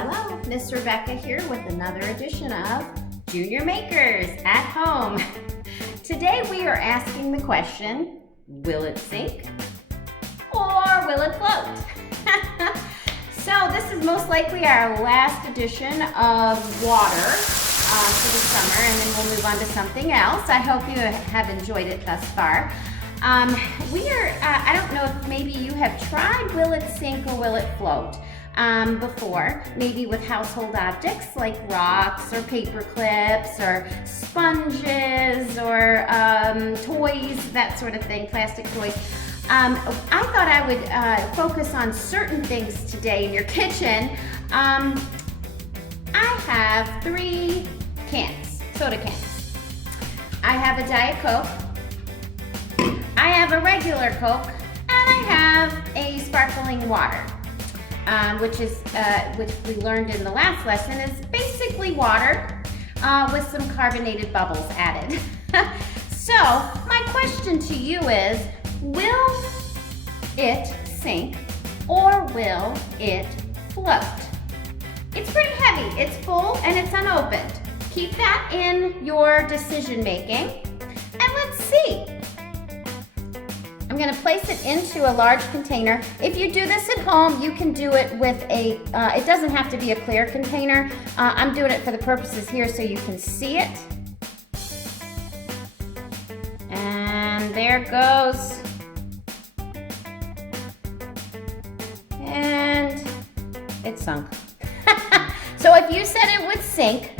Hello, Miss Rebecca here with another edition of Junior Makers at Home. Today we are asking the question, will it sink or will it float? So this is most likely our last edition of water for the summer, and then we'll move on to something else. I hope you have enjoyed it thus far. I don't know if maybe you have tried will it sink or will it float before, maybe with household objects like rocks or paper clips or sponges or toys, that sort of thing, plastic toys. I thought I would focus on certain things today in your kitchen. I have 3 cans, soda cans. I have a Diet Coke, I have a regular Coke, and I have a sparkling water, which we learned in the last lesson is basically water with some carbonated bubbles added. So my question to you is, will it sink or will it float? It's pretty heavy, it's full, and it's unopened. Keep that in your decision making, and let's see. I'm going to place it into a large container. If you do this at home, you can do it with it doesn't have to be a clear container. I'm doing it for the purposes here so you can see it. And there it goes. And it sunk. So if you said it would sink,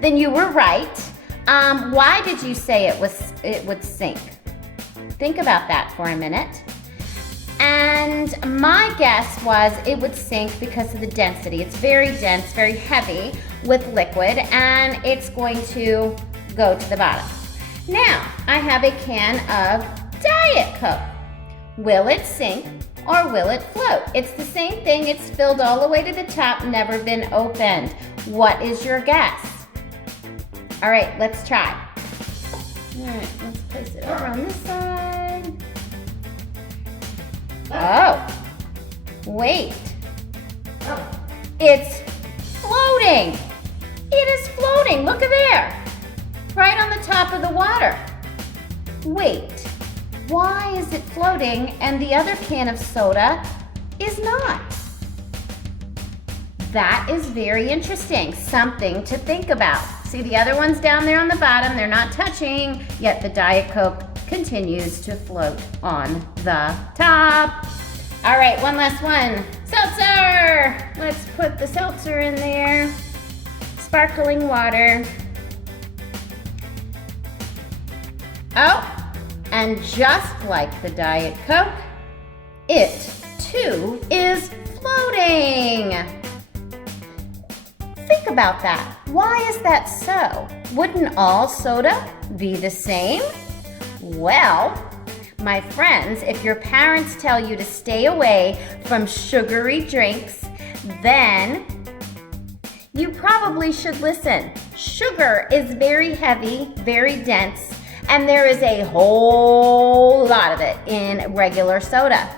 then you were right. Why did you say it would sink? Think about that for a minute. And my guess was it would sink because of the density. It's very dense, very heavy with liquid, and it's going to go to the bottom. Now, I have a can of Diet Coke. Will it sink or will it float? It's the same thing. It's filled all the way to the top, never been opened. What is your guess? All right, let's try. All right, let's place it over on this side. Oh, wait. It's floating. It is floating. Look at there. Right on the top of the water. Wait, why is it floating and the other can of soda is not? That is very interesting. Something to think about. See the other ones down there on the bottom, they're not touching, yet the Diet Coke continues to float on the top. All right, one last one. Seltzer! Let's put the seltzer in there. Sparkling water. Oh, and just like the Diet Coke, it too is floating. Think about that. Why is that so? Wouldn't all soda be the same? Well, my friends, if your parents tell you to stay away from sugary drinks, then you probably should listen. Sugar is very heavy, very dense, and there is a whole lot of it in regular soda,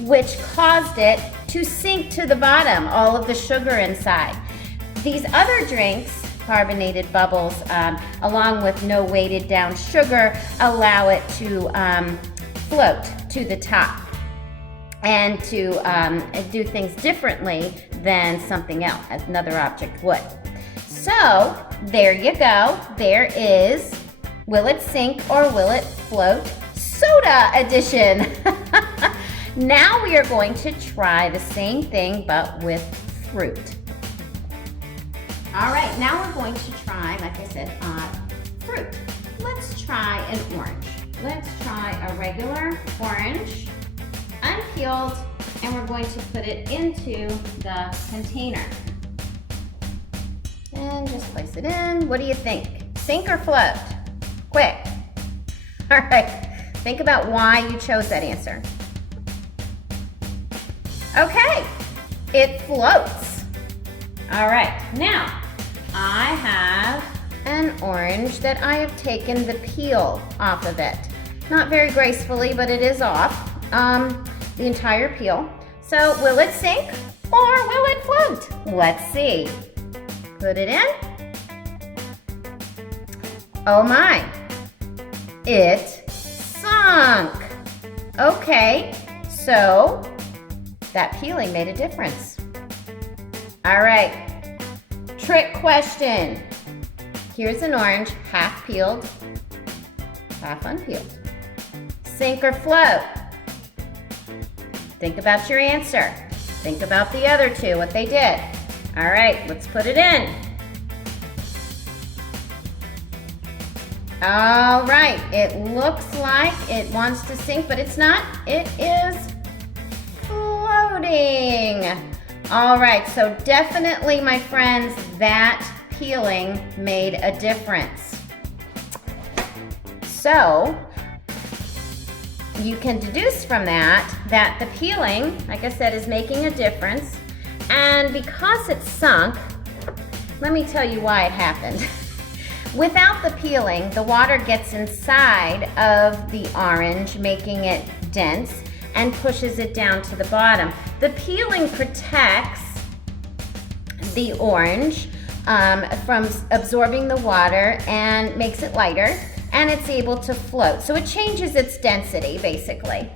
which caused it to sink to the bottom, all of the sugar inside. These other drinks, carbonated bubbles, along with no weighted down sugar, allow it to float to the top and to do things differently than something else, as another object would. So there you go. There is Will It Sink or Will It Float Soda Edition. Now we are going to try the same thing but with fruit. All right, now we're going to try, like I said, fruit. Let's try an orange. Let's try a regular orange, unpeeled, and we're going to put it into the container. And just place it in. What do you think? Sink or float? Quick. All right, think about why you chose that answer. Okay, it floats. All right, now, I have an orange that I have taken the peel off of it. Not very gracefully, but it is off, the entire peel. So will it sink or will it float? Let's see. Put it in. Oh my, it sunk. Okay, so that peeling made a difference. All right, trick question. Here's an orange, half peeled, half unpeeled. Sink or float? Think about your answer. Think about the other two, what they did. All right, let's put it in. All right, it looks like it wants to sink, but it's not. It is floating. All right, so definitely, my friends, that peeling made a difference. So you can deduce from that that the peeling, like I said, is making a difference. And because it sunk, let me tell you why it happened. Without the peeling, the water gets inside of the orange, making it dense and pushes it down to the bottom. The peeling protects the orange from absorbing the water and makes it lighter, and it's able to float. So it changes its density, basically.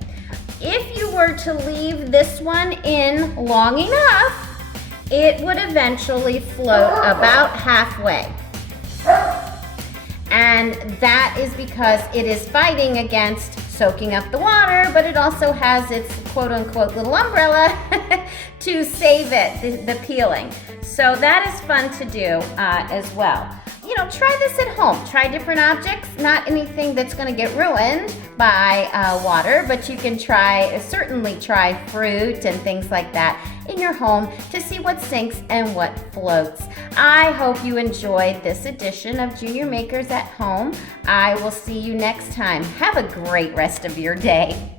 If you were to leave this one in long enough, it would eventually float about halfway. And that is because it is fighting against soaking up the water, but it also has its quote-unquote little umbrella to save it, the peeling. So that is fun to do as well. You know, try this at home. Try different objects, not anything that's going to get ruined by water, but you can certainly try fruit and things like that in your home to see what sinks and what floats. I hope you enjoyed this edition of Junior Makers at Home. I will see you next time. Have a great rest of your day.